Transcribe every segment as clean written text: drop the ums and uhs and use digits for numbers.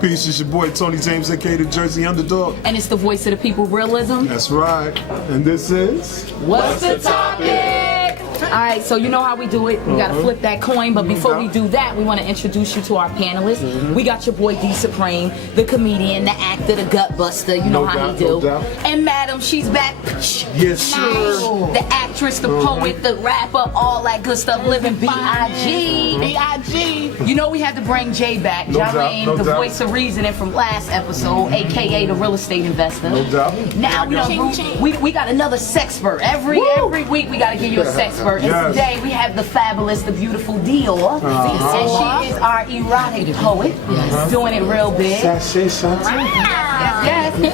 Peace, it's your boy Tony James, aka the Jersey Underdog. And it's the voice of the people, realism. That's right. And this is... What's the topic? Alright, so you know how we do it. We gotta flip that coin, but before we do that, we want to introduce you to our panelists. We got your boy D Supreme, the comedian, the actor, the gut buster. You know how he do. And Madam, she's back. Yes, sir. The actress, the poet, the rapper, all that good stuff. Living B.I.G. B.I.G. You know we had to bring Jay back. Jaleem, the voice of reasoning from last episode, aka the real estate investor. No doubt. Now we got another sexpert. Every week we gotta give you a sexpert. And today we have the fabulous, the beautiful Dior. And she is our erotic poet. Doing it real big. Yes.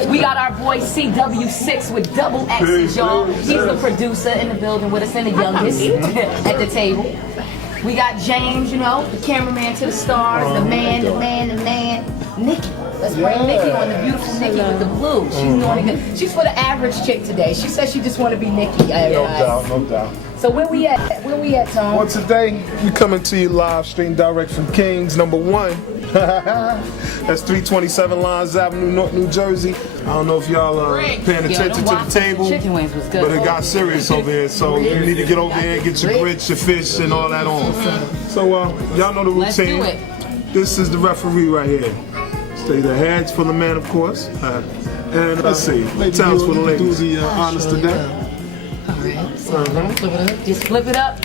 We got our boy CW6 with double X's, y'all. He's the producer in the building with us and the youngest at the table. We got James, you know, the cameraman to the stars, the man, Nikki. Let's bring Nikki on, the beautiful Nikki with the blue. She's doing it good. She's for the average chick today. She says she just want to be Nikki. No doubt. So where we at? Where we at, Tom? Well, today we coming to you live, straight and direct from Kings #1. That's 327 Lines Avenue, North New Jersey. I don't know if y'all are paying attention to the table, but it got serious over here. So you need to get over here and get your grits, your fish, and all that on. So y'all know the routine. Let's do it. This is the referee right here. Stay the heads for the man, of course. And let's see, towels for the ladies. Do the honors today. Alright, so flip it up. Just flip it up.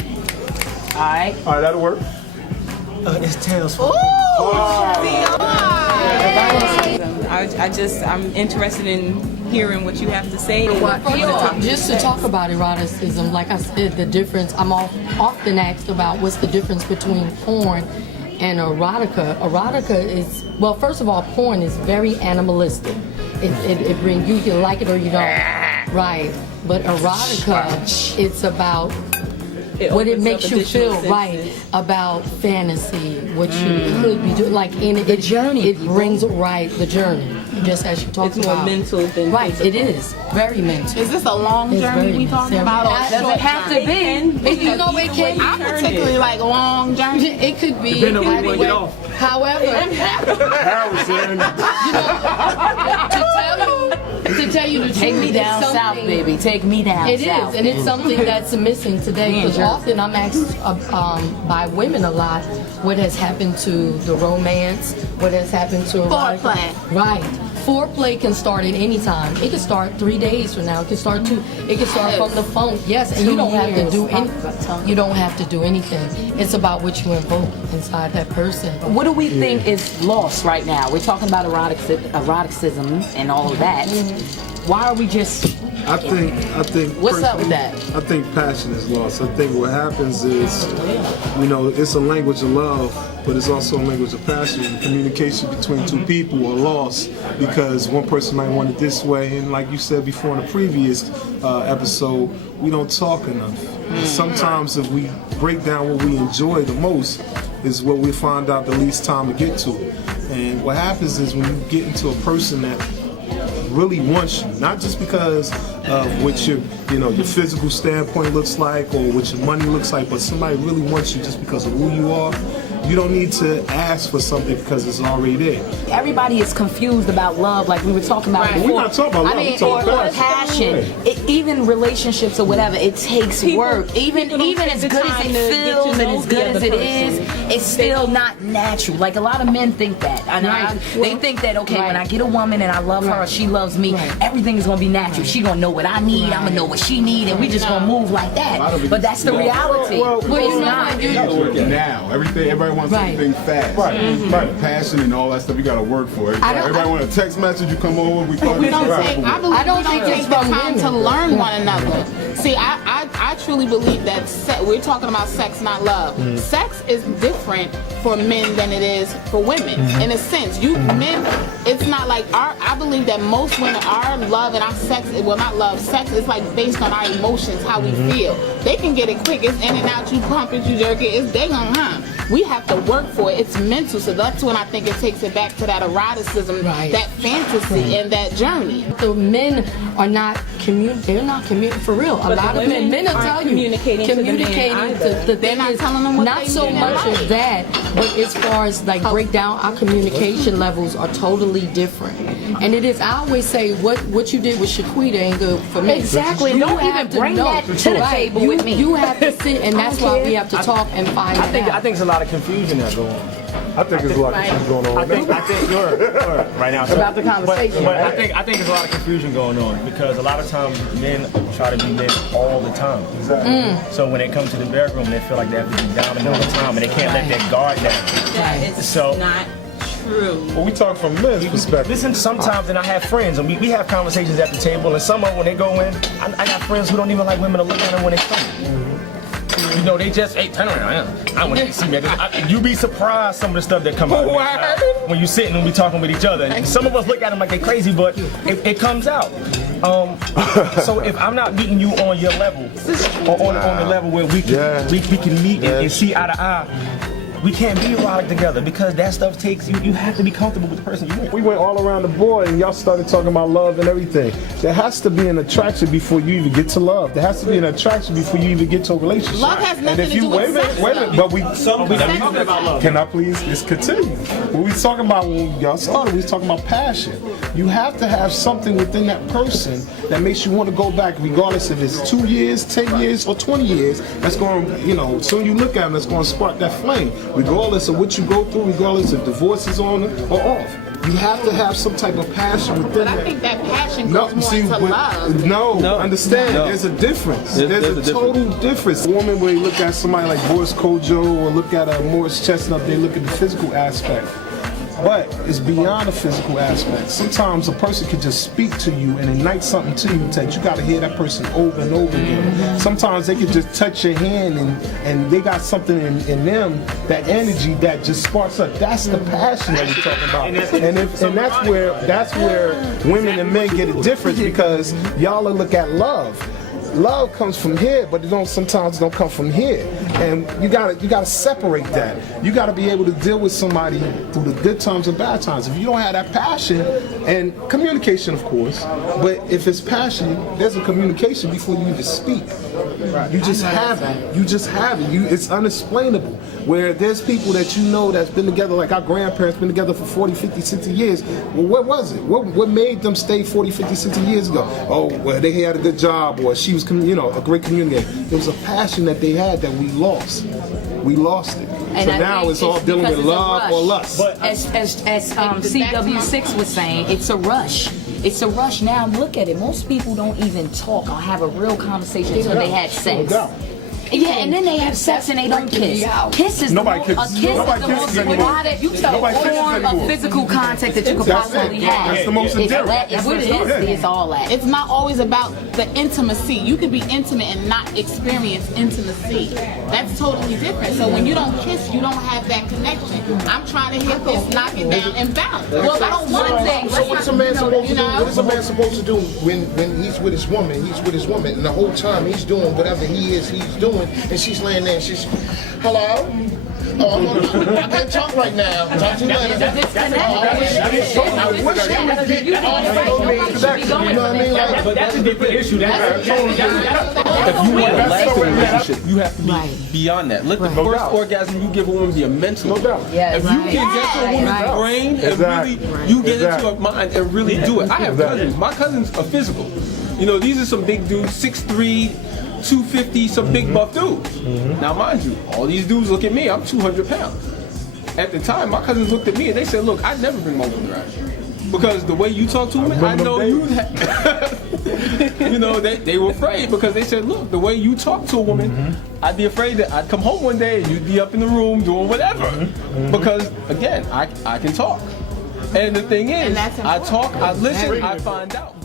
Alright. Alright, that'll work. It's tails for I'm interested in hearing what you have to say. Just to talk about eroticism, like I said, the difference, I'm often asked about what's the difference between porn and erotica. Erotica is, well, first of all, porn is very animalistic. It brings, you can like it or you don't. Right. But erotica, it's about what it makes you feel, right, about fantasy, what you could be doing, like in the journey. It brings the journey, just as you talked about. It's more mental than right. physical. It is very mental. Is this a long journey we talking about? Or Does it have to be? You know, it can be. I particularly like long journey. It could be. Depending on where you want to get off. However, to tell you the truth, Take me down south, baby. Take me down south. It is, and it's something that's missing today. Because often I'm asked by women a lot what has happened to the romance, what has happened to foreplay. Right. Foreplay can start at any time. It can start 3 days from now. It can start It can start from the phone. Yes, and you don't have to do anything. You don't have to do anything. It's about what you invoke inside that person. What do we think is lost right now? We're talking about eroticism and all of that. Why are we just? I think. What's up with that? I think passion is lost. I think what happens is, you know, it's a language of love, but it's also a language of passion. And communication between two people are lost because one person might want it this way, and like you said before in the previous episode, we don't talk enough. And sometimes if we break down what we enjoy the most, is what we find out the least time to get to. And what happens is when you get into a person that really wants you, not just because of what your physical standpoint looks like or what your money looks like, but somebody really wants you just because of who you are. You don't need to ask for something because it's already there. Everybody is confused about love, like we were talking about before. We're not talking about love. I mean, or passion. Even relationships or whatever, it takes work. Even as good as it feels and as good as it is, it's still not natural. Like a lot of men think that. They think that when I get a woman and I love her or she loves me, everything is gonna be natural. She gonna know what I need. I'm gonna know what she needs, and we just gonna move like that. But that's the reality. Well, it's not. You gotta work it now. Everybody wants everything fast. Right. Passion and all that stuff, you gotta work for it. Everybody want a text message, you come over, we call it. I don't think it's the time to learn one another. See, I truly believe that we're talking about sex, not love. Sex is different for men than it is for women. In a sense, men, it's not like I believe that most women, our love and our sex, well, not love, sex is like based on our emotions, how we feel. They can get it quick. It's in and out. You pump it, you jerk it. They gonna We have to work for it. It's mental. So that's when I think it takes it back to that eroticism, that fantasy, and that journey. The men are not they're not communicating for real. A lot of men will tell you communicating to the They're not telling them what not they so need. much of that, But as far as like breakdown, our communication levels are totally different. And it is, I always say, what you did with Shaquita ain't good for me. Exactly. You Don't have even to bring know. that to the table with me. You have to sit, and that's why we have to talk and find it out. I think there's a lot of confusion there going on. I think there's a lot of things going on. I think you're right now. About the conversation. But I think there's a lot of confusion going on because a lot of times men try to be men all the time. Exactly. So when they come to the bedroom, they feel like they have to be dominant all the time, and they can't let their guard down. That is So- not true. Well, we talk from men's perspective. Listen, sometimes, and I have friends, and we have conversations at the table, and some of them, when they go in, I got friends who don't even like women to look at them when they come. You know, they just, hey, turn around. I want you to see me. You be surprised some of the stuff that come out when you sitting and we talking with each other. And some of us look at them like they crazy, but it comes out. So if I'm not meeting you on your level, or on the level where we can meet and see eye to eye, we can't be erotic together because that stuff takes you have to be comfortable with the person you're with. We went all around the board and y'all started talking about love and everything. There has to be an attraction before you even get to love. There has to be an attraction before you even get to a relationship. Love has And nothing if to you do with sex, wait a minute, but we talking about love. Can I please just continue? What we talking about when y'all started, we was talking about passion. You have to have something within that person that makes you want to go back, regardless if it's 2 years, 10 years, or 20 years. That's going to, you know, soon you look at them, that's going to spark that flame, regardless of what you go through, regardless if divorce is on or off. You have to have some type of passion within But I that. think that passion goes more into love. No, understand. There's a difference. There's a total difference. A woman, when you look at somebody like Boris Kojo or look at Morris Chestnut, they look at the physical aspect. But it's beyond the physical aspect. Sometimes a person can just speak to you and ignite something to you that you got to hear that person over and over again. Sometimes they can just touch your hand and they got something in them, that energy that just sparks up. That's the passion that we're talking about. And that's where women and men get a difference because y'all look at love. Love comes from here, but sometimes it don't come from here. And you gotta separate that. You gotta be able to deal with somebody through the good times and bad times. If you don't have that passion and communication, of course, but if it's passion, there's a communication before you even speak. You just have it. You just have it. It's unexplainable. Where there's people that you know that's been together, like our grandparents been together for 40, 50, 60 years. Well, what was it? What made them stay 40, 50, 60 years ago? Oh, well, they had a good job, or she was, a great communicator. There was a passion that they had that we lost. We lost it. And so I now think it's all dealing with because it's a love rush. or lust. But As CW6 was saying, it's a rush. It's a rush. Now look at it. Most people don't even talk or have a real conversation until they had sex. Yeah, and then they have sex and they don't kiss. Kiss is Nobody the kisses. most, a kiss Nobody is the most kisses anymore. erotic Nobody kisses form of anymore. physical contact that you could That's it. possibly have. That's the most endearing. It's what it is. It's all that. It's not always about the intimacy. You can be intimate and not experience intimacy. That's totally different. So when you don't kiss, you don't have that connection. I'm trying to hit this, knock it down, and bounce. Well, I don't want to. So what's a man supposed to do? know? What is a man supposed to do when he's with his woman? He's with his woman, and the whole time he's doing whatever he's doing, and she's laying there and she's, hello? Oh, I can't talk right now. Talk to you later. I wish he would get off of me. You know what I mean? Like, but that's a different issue. If you want a lasting relationship, you have to be beyond that. Look, the first orgasm you give a woman be a mental. No doubt. If you can get to a woman's brain and really, you get into her mind and really do it. I have cousins. My cousins are physical. You know, these are some big dudes, 6'3", 250, some big buff dudes. Now, mind you, all these dudes look at me. I'm 200 pounds. At the time, my cousins looked at me and they said, "Look, I'd never bring my woman around because the way you talk to women, I know you." You know, they were afraid because they said, "Look, the way you talk to a woman, I'd be afraid that I'd come home one day and you'd be up in the room doing whatever." Because again, I can talk, and the thing is, I talk, I listen, I find out.